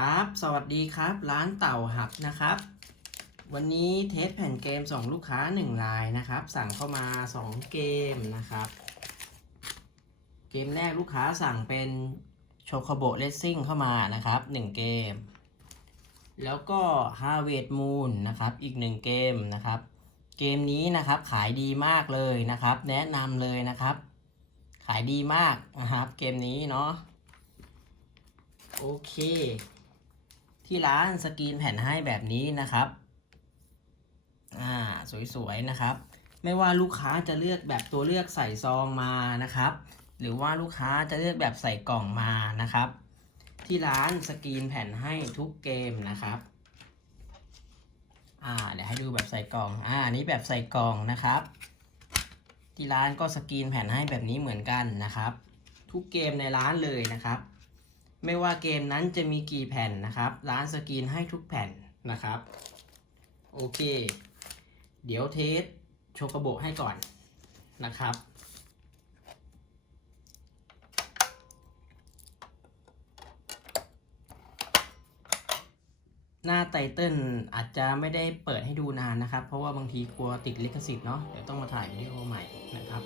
ครับ สวัสดีครับ ร้านเต่าหับนะครับ วันนี้เทสแผ่นเกมส่งลูกค้า1รายนะครับ สั่งเข้ามา 2 เกมนะครับ เกมแรกลูกค้าสั่งเป็นโชคโบเลสซิ่งเข้ามานะครับ 1 เกม แล้วก็ Harvest Moon นะครับ อีก 1 เกมนะครับ เกมนี้นะครับขายดีมากเลยนะครับ แนะนำเลยนะครับ ขายดีมากนะครับ เกมนี้เนาะโอเค ที่ร้านสกรีนแผ่นให้แบบนี้นะครับ อ่าสวยๆนะครับ ไม่ว่าลูกค้าจะเลือกแบบตัวเลือกใส่ซองมานะครับ หรือว่าลูกค้าจะเลือกแบบใส่กล่องมานะครับ ที่ร้านสกรีนแผ่นให้ทุกเกมนะครับ อ่าเดี๋ยวให้ดูแบบใส่กล่อง อ่าอันนี้แบบใส่กล่องนะครับ ที่ร้านก็สกรีนแผ่นให้แบบนี้เหมือนกันนะครับ ทุกเกมในร้านเลยนะครับ ไม่ว่าเกมนั้นจะมีกี่แผ่นนะครับ ร้านสกรีนให้ทุกแผ่นนะครับ โอเค เดี๋ยวเทสโชกโบให้ก่อนนะครับ หน้าไตเติ้ลอาจจะไม่ได้เปิดให้ดูนานนะครับ เพราะว่าบางทีกลัวติดลิขสิทธิ์เนาะเดี๋ยวต้องมาถ่ายวิดีโอใหม่นะครับ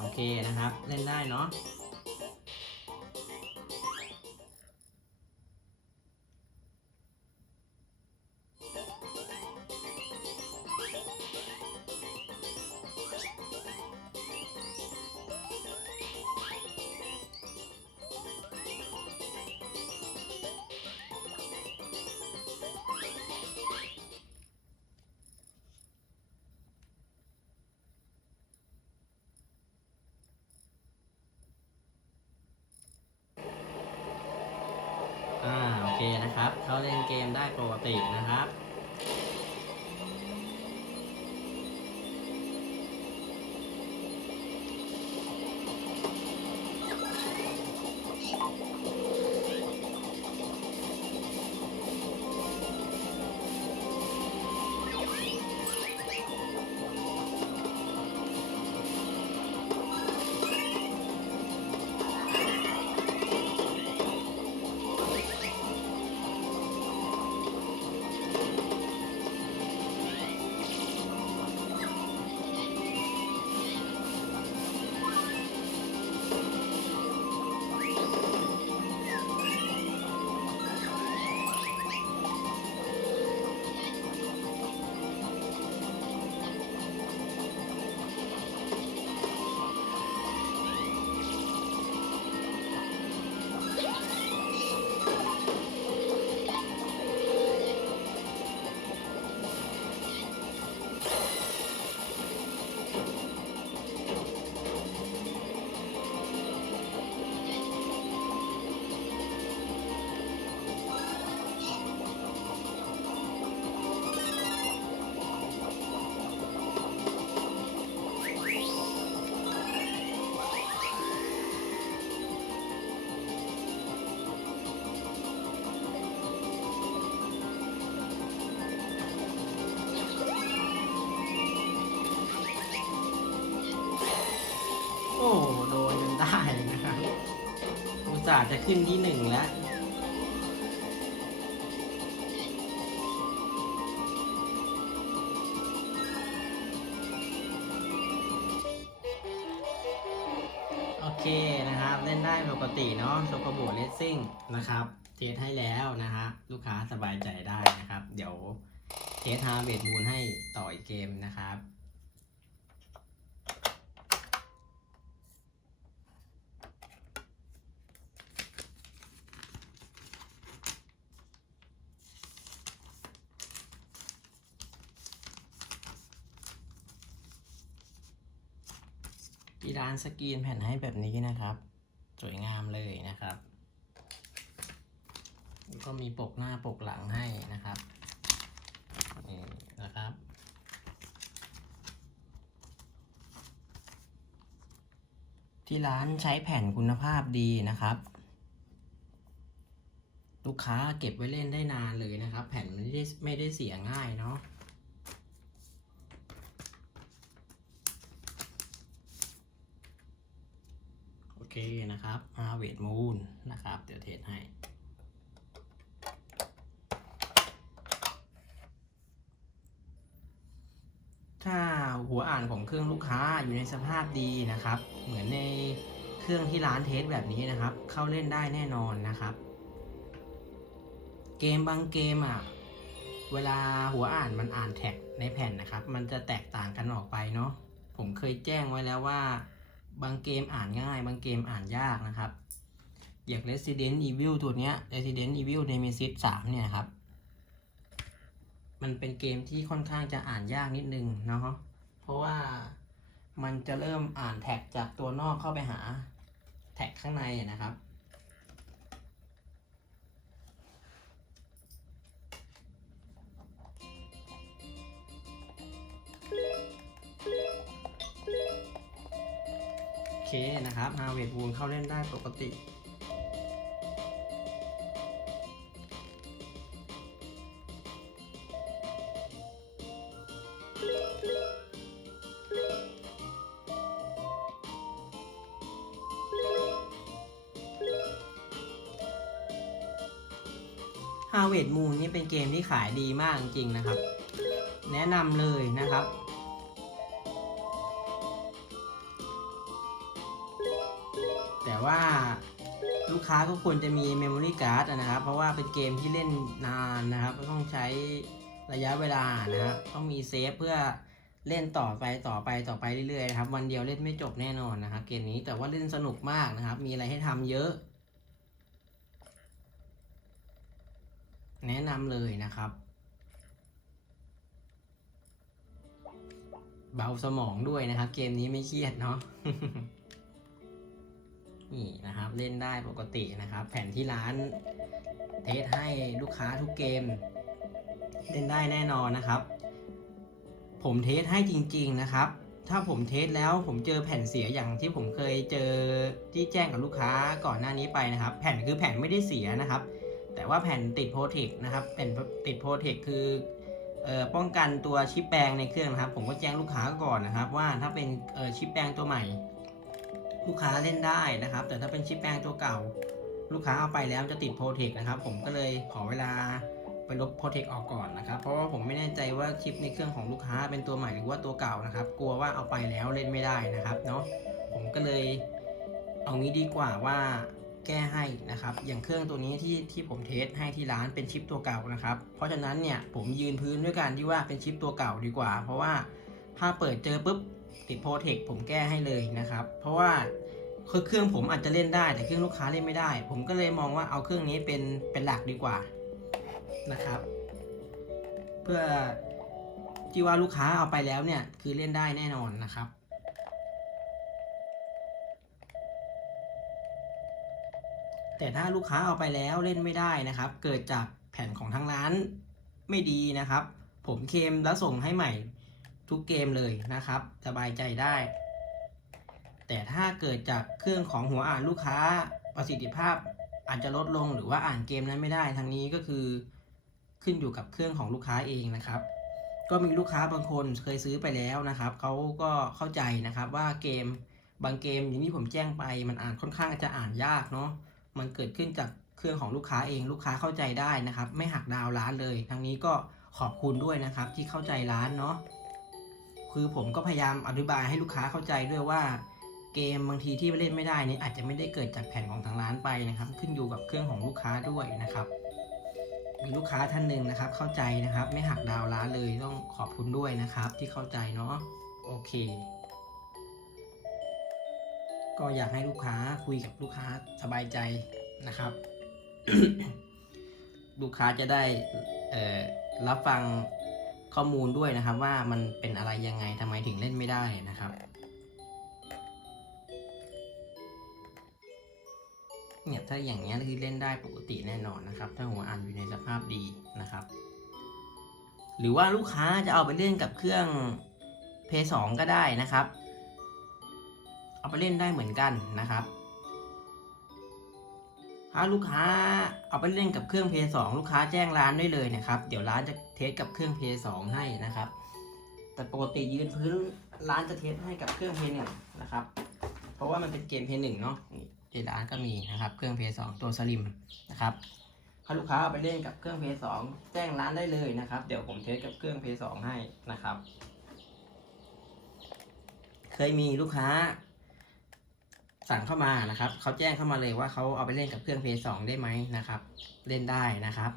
โอเคนะครับ เล่นได้เนาะ เขาเล่นเกมได้ปกตินะครับ อุตส่าห์จะขึ้นที่หนึ่งแล้ว โอเคนะครับ เล่นได้ปกติเนาะโชคโบเลสซิ่งนะครับ เทสให้แล้วนะฮะลูกค้าสบายใจได้นะครับ เดี๋ยวเทสฮาเบดมูลให้ต่ออีกเกมนะครับ ที่ร้านสกรีนแผ่นให้แบบนี้นะครับ สวยงามเลยนะครับแล้วก็มีปกหน้าปกหลังให้นะครับนี่นะครับ ที่ร้านใช้แผ่นคุณภาพดีนะครับ ลูกค้าเก็บไว้เล่นได้นานเลยนะครับ แผ่นไม่ได้ไม่ได้เสียง่ายเนาะ เคนะครับมาเวทมูนนะครับ เดี๋ยวเทสให้ถ้าหัวอ่านของเครื่องลูกค้าอยู่ในสภาพดีนะครับ เหมือนในเครื่องที่ร้านเทสแบบนี้นะครับ เข้าเล่นได้แน่นอนนะครับ เกมบางเกมอะเวลาหัวอ่านมันอ่านแท็กในแผ่นนะครับ มันจะแตกต่างกันออกไปเนาะผมเคยแจ้งไว้แล้วว่า บางเกมอ่านง่าย บางเกมอ่านยากนะครับ อย่าง Resident Evil ตัวเนี้ย Resident Evil Nemesis 3 เนี่ยครับ มันเป็นเกมที่ค่อนข้างจะอ่านยากนิดนึงเนาะเพราะว่ามันจะเริ่มอ่านแท็กจากตัวนอกเข้าไปหาแท็กข้างในนะครับโอเค นะครับฮาเวดวูนเข้าเล่นได้ปกติ ฮาเวดมูนนี่เป็นเกมที่ขายดีมากจริงๆนะครับ แนะนำเลยนะครับ ค้าก็ควรจะมี Memory Card อะนะครับ เพราะว่าเป็นเกมที่เล่นนานนะครับ ก็ต้องใช้ระยะเวลานะครับต้องมีเซฟเพื่อเล่นต่อไปต่อไปต่อไปเรื่อยๆนะครับ วันเดียวเล่นไม่จบแน่นอนนะครับ เกมนี้แต่ว่าเล่นสนุกมากนะครับ มีอะไรให้ทำเยอะ แนะนำเลยนะครับ เบาสมองด้วยนะครับ เกมนี้ไม่เครียดเนาะ นี่นะครับเล่นได้ปกตินะครับ แผ่นที่ร้านเทสให้ลูกค้าทุกเกม เล่นได้แน่นอนนะครับ ผมเทสให้จริง ๆนะครับ ถ้าผมเทสแล้วผมเจอแผ่นเสียอย่างที่ผมเคยเจอที่แจ้งกับลูกค้าก่อนหน้านี้ไปนะครับ แผ่นคือแผ่นไม่ได้เสียนะครับ แต่ว่าแผ่นติดโปรเทคนะครับแผ่นติดโปรเทคคือออป้องกันตัวชิปแปลงในเครื่องนะครับ ผมก็แจ้งลูกค้าก่อนนะครับ ว่าถ้าเป็นชิปแปลงตัวใหม่ ลูกค้าเล่นได้นะครับ แต่ถ้าเป็นชิปแปลงตัวเก่า ลูกค้าเอาไปแล้วจะติดโปรเทคนะครับ ผมก็เลยขอเวลาไปลบโปรเทคออกก่อนนะครับ เพราะว่าผมไม่แน่ใจว่าชิปในเครื่องของลูกค้าเป็นตัวใหม่หรือว่าตัวเก่านะครับ กลัวว่าเอาไปแล้วเล่นไม่ได้นะครับเนาะผมก็เลยเอางี้ดีกว่าว่าแก้ให้นะครับ อย่างเครื่องตัวนี้ที่ที่ผมเทสให้ที่ร้านเป็นชิปตัวเก่านะครับ เพราะฉะนั้นเนี่ยผมยืนพื้นด้วยการที่ว่าเป็นชิปตัวเก่าดีกว่า เพราะว่าถ้าเปิดเจอปุ๊บ ติดโปรเทคผมแก้ให้เลยนะครับ เพราะว่าเครื่องผมอาจจะเล่นได้ แต่เครื่องลูกค้าเล่นไม่ได้ ผมก็เลยมองว่าเอาเครื่องนี้เป็นเป็นหลักดีกว่านะครับ เพื่อที่ว่าลูกค้าเอาไปแล้วเนี่ยคือเล่นได้แน่นอนนะครับแต่ถ้าลูกค้าเอาไปแล้วเล่นไม่ได้นะครับ เกิดจากแผ่นของทางร้านไม่ดีนะครับ ผมเคลมแล้วส่งให้ใหม่ ทุกเกมเลยนะครับ สบายใจได้ แต่ถ้าเกิดจากเครื่องของหัวอ่านลูกค้าประสิทธิภาพอาจจะลดลงหรือว่าอ่านเกมนั้นไม่ได้ทางนี้ก็คือขึ้นอยู่กับเครื่องของลูกค้าเองนะครับ ก็มีลูกค้าบางคนเคยซื้อไปแล้วนะครับเขาก็เข้าใจนะครับว่าเกมบางเกมอย่างที่ผมแจ้งไป มันอ่านค่อนข้างจะอ่านยากเนาะมันเกิดขึ้นจากเครื่องของลูกค้าเองลูกค้าเข้าใจได้นะครับ ไม่หักดาวร้านเลยทางนี้ก็ขอบคุณด้วยนะครับที่เข้าใจร้านเนาะ คือผมก็พยายามอธิบายให้ลูกค้าเข้าใจด้วยว่าเกมบางทีที่เล่นไม่ได้นี่อาจจะไม่ได้เกิดจากแผ่นของทางร้านไปนะครับ ขึ้นอยู่กับเครื่องของลูกค้าด้วยนะครับมีลูกค้าท่านหนึ่งนะครับ เข้าใจนะครับ ไม่หักดาวร้านเลยต้องขอบคุณด้วยนะครับ ที่เข้าใจเนาะโอเค ก็อยากให้ลูกค้าคุยกับลูกค้าสบายใจนะครับ ลูกค้าจะได้รับฟัง ข้อมูลด้วยนะครับว่ามันเป็นอะไรยังไงทำไมถึงเล่นไม่ได้นะครับเนี่ยถ้าอย่างนี้คือเล่นได้ปกติแน่นอนนะครับ ถ้าหัวอ่านอยู่ในสภาพดีนะครับ หรือว่าลูกค้าจะเอาไปเล่นกับเครื่อง p 2ก็ได้นะครับ เอาไปเล่นได้เหมือนกันนะครับ ถ้าลูกค้าเอาไปเล่นกับเครื่อง p 2ลูกค้าแจ้งร้านได้เลยนะครับ เดี๋ยวร้านจะเทสกับเครื่อง p 2ให้นะครับ แต่ปกติยืนพื้นร้านจะเทสให้กับเครื่อง p 1นะครับ เพราะว่ามันเป็นเกม p 1เนาะที่ร้านก็มีนะครับ เครื่อง p 2ตัวสลิมนะครับ ถ้าลูกค้าเอาไปเล่นกับเครื่อง p 2แจ้งร้านได้เลยนะครับ เดี๋ยวผมเทสกับเครื่อง p 2ให้นะครับ เคยมีลูกค้า สั่งเข้ามานะครับเขาแจ้งเข้ามาเลยว่าเขาเอาไปเล่นกับเครื่อง p 2ได้ไหมนะครับ เล่นได้นะครับ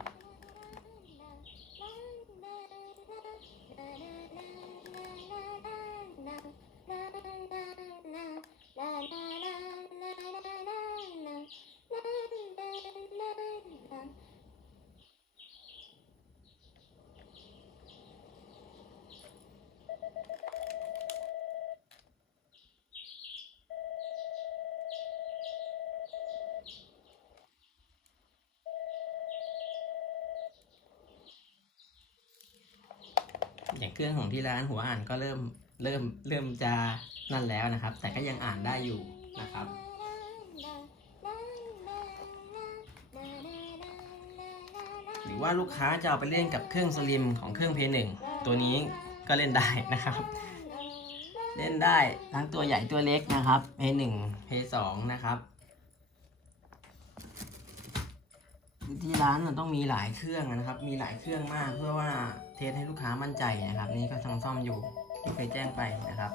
อย่าง เครื่องของที่ร้านหัวอ่านก็เริ่มเริ่มเริ่มจะนั่นแล้วนะครับ แต่ก็ยังอ่านได้อยู่นะครับ หรือว่าลูกค้าจะเอาไปเล่นกับเครื่องสลิมของเครื่อง p 1ตัวนี้ก็เล่นได้นะครับ เล่นได้ทั้งตัวใหญ่ตัวเล็กนะครับ p 1 p 2นะครับ ที่ร้านมันต้องมีหลายเครื่องนะครับ มีหลายเครื่องมากเพื่อว่าเทสให้ลูกค้ามั่นใจนะครับ นี่ก็ช่างซ่อมอยู่ที่เคยแจ้งไปนะครับ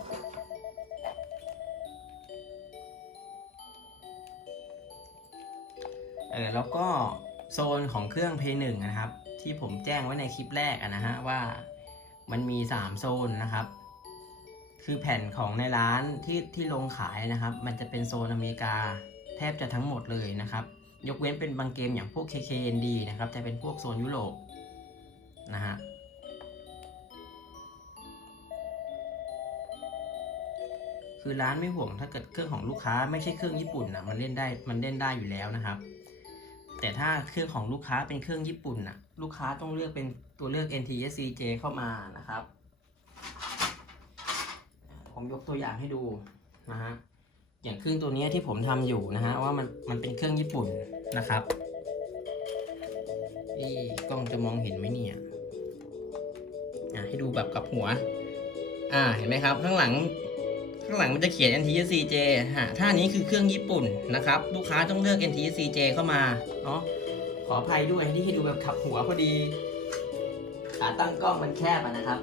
เออแล้วก็โซนของเครื่อง p 1นะครับ ที่ผมแจ้งไว้ในคลิปแรกนะฮะว่ามันมี 3 โซนนะครับ คือแผ่นของในร้านที่ที่ลงขายนะครับ มันจะเป็นโซนอเมริกาแทบจะทั้งหมดเลยนะครับ ยกเว้นเป็นบางเกมอย่างพวก KKND นะครับ จะเป็นพวกโซนยุโรปนะฮะคือร้านไม่ห่วงถ้าเกิดเครื่องของลูกค้าไม่ใช่เครื่องญี่ปุ่นนะมันเล่นได้มันเล่นได้อยู่แล้วนะครับ แต่ถ้าเครื่องของลูกค้าเป็นเครื่องญี่ปุ่นนะลูกค้าต้องเลือกเป็นตัวเลือก NTSC-J เข้ามานะครับ ผมยกตัวอย่างให้ดูนะฮะ อย่างเครื่องตัวนี้ที่ผมทำอยู่นะฮะว่ามันมันเป็นเครื่องญี่ปุ่นนะครับนี่กล้องจะมองเห็นไหมเนี่ยอะให้ดูแบบกับหัว อ่าเห็นไหมครับ ข้างหลังข้างหลังมันจะเขียน NTSC-J ฮะถ้านี้คือเครื่องญี่ปุ่นนะครับ ลูกค้าต้องเลือก NTSC-J เข้ามาเนาะขออภัยด้วยที่ให้ดูแบบขับหัวพอดี ขาตั้งกล้องมันแคบอะนะครับ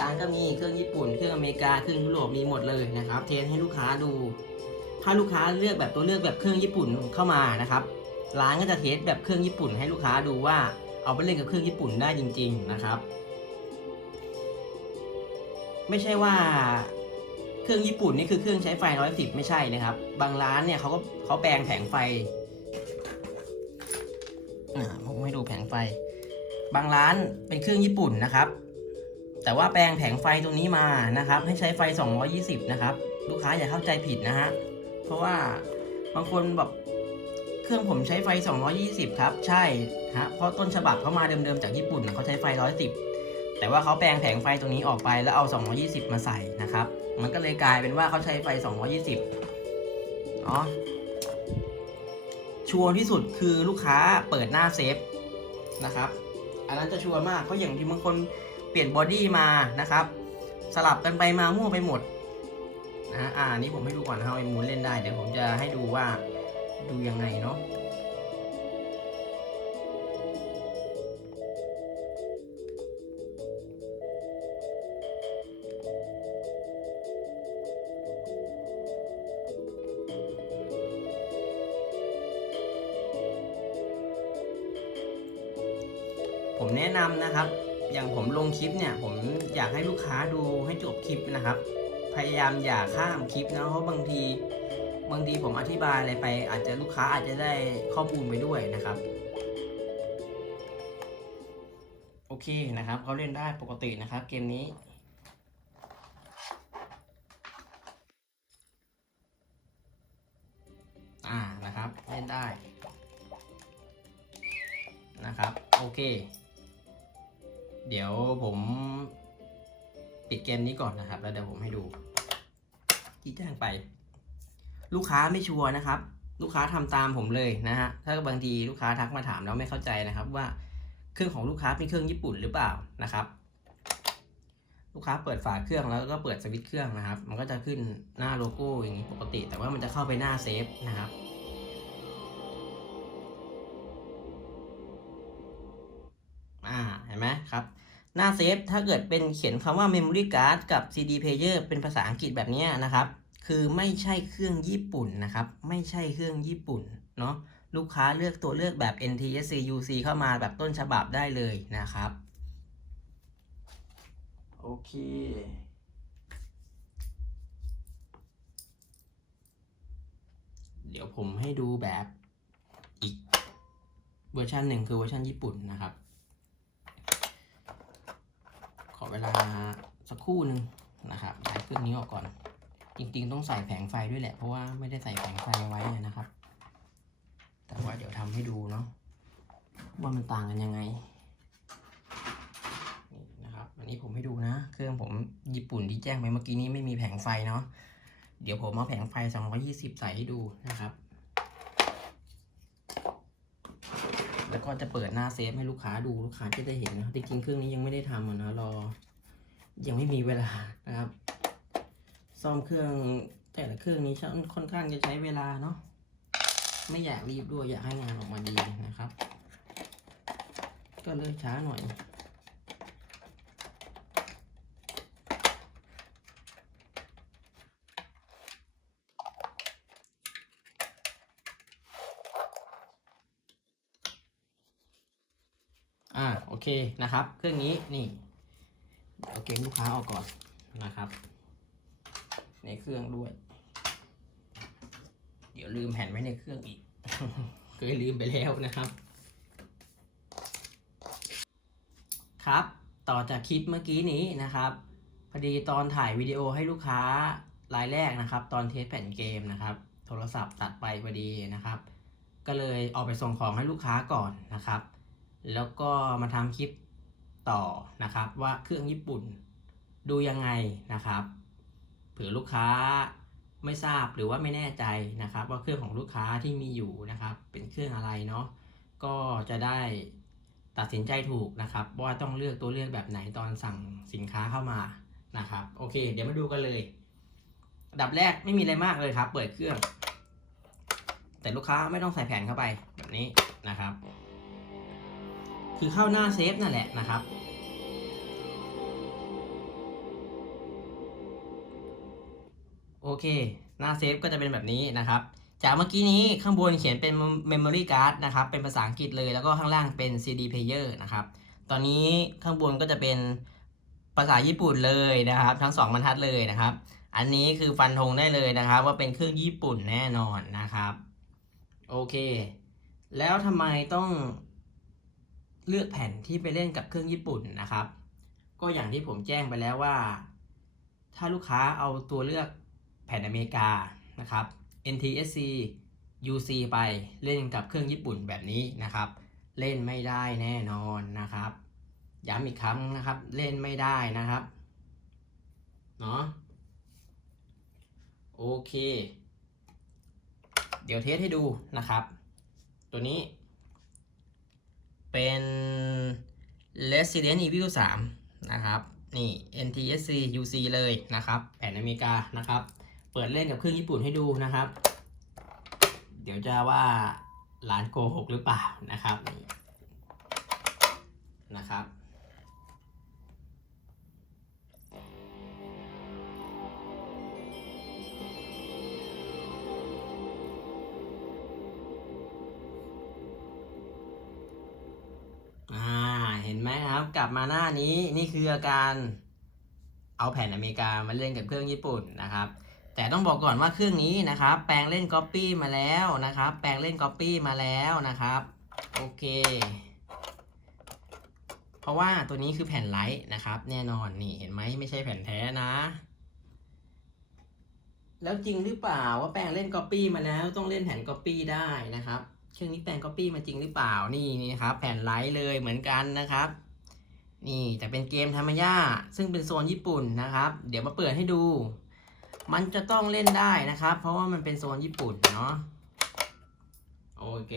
ร้านก็มีเครื่องญี่ปุ่น เครื่องอเมริกา เครื่องยุโรปมีหมดเลยนะครับ เทสให้ลูกค้าดู ถ้าลูกค้าเลือกแบบตัวเลือกแบบเครื่องญี่ปุ่นเข้ามานะครับ ร้านก็จะเทสแบบเครื่องญี่ปุ่นให้ลูกค้าดูว่า เอาไปเล่นกับเครื่องญี่ปุ่นได้จริง ๆนะครับ ไม่ใช่ว่าเครื่องญี่ปุ่นนี่คือเครื่องใช้ไฟร้อยสิบไม่ใช่นะครับ บางร้านเนี่ยเขาก็เขาแปลงแผงไฟผมให้ดูแผงไฟ บางร้านเป็นเครื่องญี่ปุ่นนะครับ แต่ว่าแปลงแผงไฟตรงนี้มานะครับ ให้ใช้ไฟ 220 นะครับ ลูกค้าอย่าเข้าใจผิดนะฮะเพราะว่าบางคนแบบเครื่องผมใช้ไฟ 220 ครับ ใช่ฮะเพราะต้นฉบับเขามาเดิมๆจากญี่ปุ่นเขาใช้ไฟ 110 แต่ว่าเขาแปลงแผงไฟตรงนี้ออกไปแล้วเอา 220 มาใส่นะครับ มันก็เลยกลายเป็นว่าเขาใช้ไฟ 220เนาะชัวร์ที่สุดคือลูกค้าเปิดหน้าเซฟนะครับ อันนั้นจะชัวร์มากเพราะอย่างที่บางคน เปลี่ยนบอดี้มานะครับ สลับกันไปมามั่วไปหมดนะฮะอ่าอันนี้ผมให้ดูก่อนนะครับไอ้มูนเล่นได้ เดี๋ยวผมจะให้ดูว่าดูยังไงเนาะผมแนะนำนะครับ อย่างผมลงคลิปเนี่ย ผมอยากให้ลูกค้าดูให้จบคลิปนะครับ พยายามอย่าข้ามคลิปนะเพราะบางทีบางทีผมอธิบายอะไรไป อาจจะลูกค้าอาจจะได้ข้อมูลไปด้วยนะครับ โอเคนะครับเขาเล่นได้ปกตินะครับ เกมนี้อ่านะครับเล่นได้นะครับ โอเค เดี๋ยวผมปิดเกมนี้ก่อนนะครับ แล้วเดี๋ยวผมให้ดูที่แจ้งไป ลูกค้าไม่ชัวร์นะครับ ลูกค้าทำตามผมเลยนะฮะถ้าบางทีลูกค้าทักมาถามแล้วไม่เข้าใจนะครับ ว่าเครื่องของลูกค้าเป็นเครื่องญี่ปุ่นหรือเปล่านะครับ ลูกค้าเปิดฝาเครื่องแล้วก็เปิดสวิตช์เครื่องนะครับ มันก็จะขึ้นหน้าโลโก้อย่างนี้ปกติ แต่ว่ามันจะเข้าไปหน้าเซฟนะครับ อ่าเห็นไหมครับ หน้าเซฟถ้าเกิดเป็นเขียนคำว่า memory card กับ CD player เป็นภาษาอังกฤษแบบนี้นะครับ คือไม่ใช่เครื่องญี่ปุ่นนะครับ ไม่ใช่เครื่องญี่ปุ่นเนาะลูกค้าเลือกตัวเลือกแบบ NTSC UC เข้ามาแบบต้นฉบับได้เลยนะครับ โอเคเดี๋ยวผมให้ดูแบบอีกเวอร์ชันหนึ่งคือเวอร์ชันญี่ปุ่นนะครับ ขอเวลาสัก คู่หนึ่งนะครับย้ายเครื่องนี้ออกก่อน จริงๆ ต้องใส่แผงไฟด้วยแหละ เพราะว่าไม่ได้ใส่แผงไฟไว้นะครับ แต่ว่าเดี๋ยวทำให้ดูเนาะว่ามันต่างกันยังไงนี่นะครับ อันนี้ผมให้ดูนะ เครื่องผมญี่ปุ่นที่แจ้งไปเมื่อกี้นี้ไม่มีแผงไฟเนาะเดี๋ยวผมเอาแผงไฟ 220 ใส่ให้ดูนะครับ แล้วก็จะเปิดหน้าเซฟให้ลูกค้าดู ลูกค้าจะได้เห็นนะ จริงๆ เครื่องนี้ยังไม่ได้ทำอะนะ รอ ยังไม่มีเวลานะครับ ซ่อมเครื่องแต่ละเครื่องนี้ค่อนข้างจะใช้เวลาเนาะไม่อยากรีบด้วยอยากให้งานออกมาดีนะครับ ก็เลยช้าหน่อยอ่าโอเคนะครับ เครื่องนี้นี่ เดี๋ยวเกมลูกค้าออกก่อนนะครับ ในเครื่องด้วย เดี๋ยวลืมแผ่นไว้ในเครื่องอีก เคยลืมไปแล้วนะครับ ครับ ต่อจากคลิปเมื่อกี้นี้นะครับพอดีตอนถ่ายวิดีโอให้ลูกค้ารายแรกนะครับ ตอนเทสแผ่นเกมนะครับ โทรศัพท์ตัดไปพอดีนะครับ ก็เลยออกไปส่งของให้ลูกค้าก่อนนะครับ แล้วก็มาทำคลิป ต่อนะครับว่าเครื่องญี่ปุ่นดูยังไงนะครับเผื่อลูกค้าไม่ทราบหรือว่าไม่แน่ใจนะครับ ว่าเครื่องของลูกค้าที่มีอยู่นะครับ เป็นเครื่องอะไรเนาะก็จะได้ตัดสินใจถูกนะครับ ว่าต้องเลือกตัวเลือกแบบไหนตอนสั่งสินค้าเข้ามานะครับโอเค เดี๋ยวมาดูกันเลยดับแรกไม่มีอะไรมากเลยครับ เปิดเครื่อง แต่ลูกค้าไม่ต้องใส่แผ่นเข้าไปแบบนี้นะครับ คือเข้าหน้าเซฟนั่นแหละนะครับ โอเค หน้าเซฟก็จะเป็นแบบนี้นะครับ จากเมื่อกี้นี้ข้างบนเขียนเป็น memory card นะครับ เป็นภาษาอังกฤษเลย แล้วก็ข้างล่างเป็น CD player นะครับ ตอนนี้ข้างบนก็จะเป็นภาษาญี่ปุ่นเลยนะครับ ทั้งสองบรรทัดเลยนะครับ อันนี้คือฟันธงได้เลยนะครับ ว่าเป็นเครื่องญี่ปุ่นแน่นอนนะครับ โอเค แล้วทำไมต้องเลือกแผ่นที่ไปเล่นกับเครื่องญี่ปุ่นนะครับ ก็อย่างที่ผมแจ้งไปแล้วว่า ถ้าลูกค้าเอาตัวเลือก แผ่นอเมริกานะครับ NTSC UC ไปเล่นกับเครื่องญี่ปุ่นแบบนี้นะครับ เล่นไม่ได้แน่นอนนะครับ ย้ำอีกครั้งนะครับ เล่นไม่ได้นะครับ เนาะโอเค เดี๋ยวเทสให้ดูนะครับ ตัวนี้ เป็น Resident Evil 3 นะครับ นี่ NTSC UC เลยนะครับ แผ่นอเมริกานะครับ ปิดเล่นกับเครื่องญี่ปุ่นให้ดูนะครับ เดี๋ยวจะว่าร้านโกหกหรือเปล่านะครับนี่นะครับ อ่า เห็นไหมครับ กลับมาหน้านี้นี่คืออาการเอาแผ่นอเมริกามาเล่นกับเครื่องญี่ปุ่นนะครับ แต่ต้องบอกก่อนว่าเครื่องนี้นะครับ แปลงเล่นก๊อปปี้มาแล้วนะครับ แปลงเล่นก๊อปปี้มาแล้วนะครับ โอเค เพราะว่าตัวนี้คือแผ่นไลท์นะครับ แน่นอนนี่เห็นไหมไม่ใช่แผ่นแท้นะ แล้วจริงหรือเปล่าว่าแปลงเล่นก๊อปปี้มาแล้วต้องเล่นแผ่นก๊อปปี้ได้นะครับเครื่องนี้แปลงก๊อปปี้มาจริงหรือเปล่านี่นี่ครับ แผ่นไลท์เลยเหมือนกันนะครับนี่แต่เป็นเกมธรรมย่าซึ่งเป็นโซนญี่ปุ่นนะครับ เดี๋ยวมาเปิดให้ดู มันจะต้องเล่นได้นะครับ เพราะว่ามันเป็นโซนญี่ปุ่นเนาะโอเค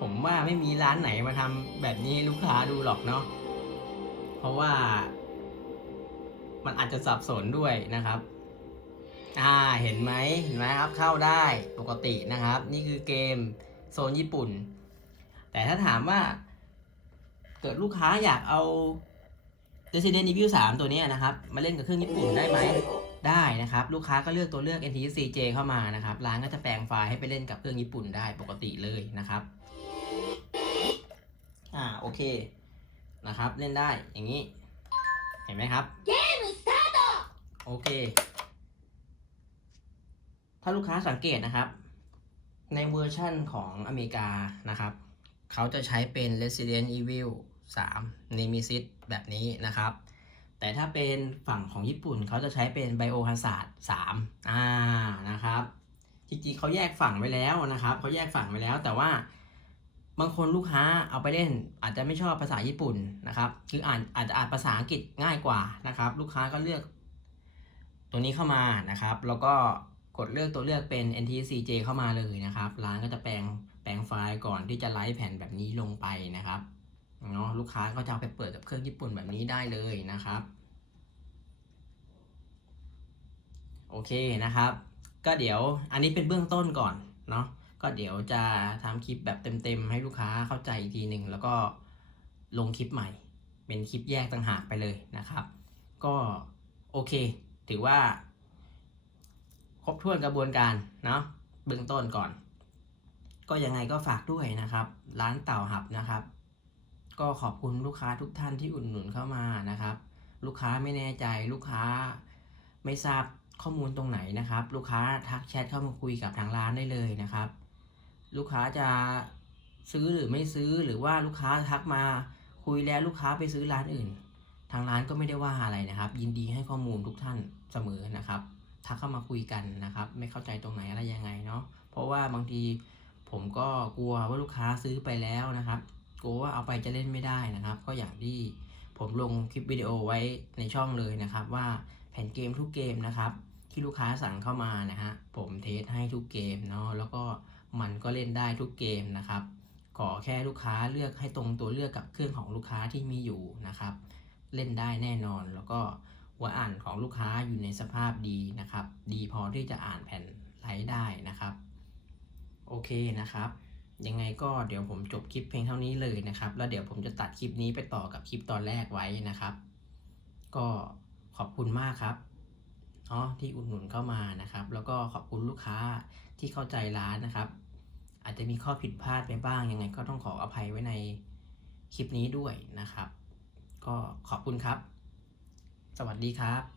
ผมว่าไม่มีร้านไหนมาทำแบบนี้ลูกค้าดูหรอกเนาะเพราะว่า มันอาจจะสับสนด้วยนะครับ อ่าเห็นไหมเห็นไหมครับเข้าได้ปกตินะครับ นี่คือเกมโซนญี่ปุ่น แต่ถ้าถามว่า เกิดลูกค้าอยากเอา Resident Evil 3 ตัวนี้นะครับมาเล่นกับเครื่องญี่ปุ่นได้ไหมได้นะครับลูกค้าก็เลือกตัวเลือก NTSC-J เข้ามานะครับร้านก็จะแปลงไฟล์ให้ไปเล่นกับเครื่องญี่ปุ่นได้ปกติเลยนะครับอ่าโอเคนะครับเล่นได้อย่างนี้ เห็นไหมครับเกมสตาร์ทโอเค ถ้าลูกค้าสังเกตนะครับ ในเวอร์ชั่นของอเมริกานะครับ เขาจะใช้เป็น Resident Evil 3 Nemesis แบบนี้นะครับ แต่ถ้าเป็นฝั่งของญี่ปุ่นเขาจะใช้เป็น Biohazard 3อ่านะครับจริงๆเขาแยกฝั่งไว้แล้วนะครับเขาแยกฝั่งไว้แล้ว แต่ว่าบางคนลูกค้าเอาไปเล่นอาจจะไม่ชอบภาษาญี่ปุ่นนะครับ คืออ่านอาจจะอ่านภาษาอังกฤษง่ายกว่านะครับ ลูกค้าก็เลือก ตัวนี้เข้ามานะครับ แล้วก็กดเลือกตัวเลือกเป็น NTSC-J เข้ามาเลยนะครับ ร้านก็จะแปลงแปลงไฟล์ก่อนที่จะไลฟ์แผ่นแบบนี้ลงไปนะครับ เนาะลูกค้าก็จะเอาไปเปิดกับเครื่องญี่ปุ่นแบบนี้ได้เลยนะครับ โอเคนะครับ ก็เดี๋ยวอันนี้เป็นเบื้องต้นก่อนเนาะก็เดี๋ยวจะทำคลิปแบบเต็มๆ ให้ลูกค้าเข้าใจอีกทีหนึ่งแล้วก็ลงคลิปใหม่ เป็นคลิปแยกต่างหากไปเลยนะครับ ก็โอเค ถือว่า ครบถ้วนกระบวนการเนาะเบื้องต้นก่อน ก็ยังไงก็ฝากด้วยนะครับ ร้านเต่าหับนะครับ ก็ขอบคุณลูกค้าทุกท่านที่อุดหนุนเข้ามานะครับ ลูกค้าไม่แน่ใจลูกค้าไม่ทราบข้อมูลตรงไหนนะครับ ลูกค้าทักแชทเข้ามาคุยกับทางร้านได้เลยนะครับ ลูกค้าจะซื้อหรือไม่ซื้อหรือว่าลูกค้าทักมาคุยแล้วลูกค้าไปซื้อร้านอื่น ทางร้านก็ไม่ได้ว่าอะไรนะครับ ยินดีให้ข้อมูลทุกท่านเสมอนะครับทักเข้ามาคุยกันนะครับ ไม่เข้าใจตรงไหนอะไรยังไงเนาะเพราะว่าบางทีผมก็กลัวว่าลูกค้าซื้อไปแล้วนะครับ กลัวว่าเอาไปจะเล่นไม่ได้นะครับ ก็อย่างที่ผมลงคลิปวิดีโอไว้ในช่องเลยนะครับ ว่าแผ่นเกมทุกเกมนะครับ ที่ลูกค้าสั่งเข้ามานะฮะผมเทสให้ทุกเกมเนาะแล้วก็มันก็เล่นได้ทุกเกมนะครับขอแค่ลูกค้าเลือกให้ตรงตัวเลือกกับเครื่องของลูกค้าที่มีอยู่นะครับ เล่นได้แน่นอน แล้วก็หัวอ่านของลูกค้าอยู่ในสภาพดีนะครับ ดีพอที่จะอ่านแผ่นไลท์ได้นะครับ โอเคนะครับ ยังไงก็เดี๋ยวผมจบคลิปเพียงเท่านี้เลยนะครับ แล้วเดี๋ยวผมจะตัดคลิปนี้ไปต่อกับคลิปตอนแรกไว้นะครับ ก็ขอบคุณมากครับเนาะที่อุดหนุนเข้ามานะครับ แล้วก็ขอบคุณลูกค้าที่เข้าใจร้านนะครับ อาจจะมีข้อผิดพลาดไปบ้างยังไง ก็ต้องขออภัยไว้ในคลิปนี้ด้วยนะครับ ก็ขอบคุณครับ สวัสดีครับ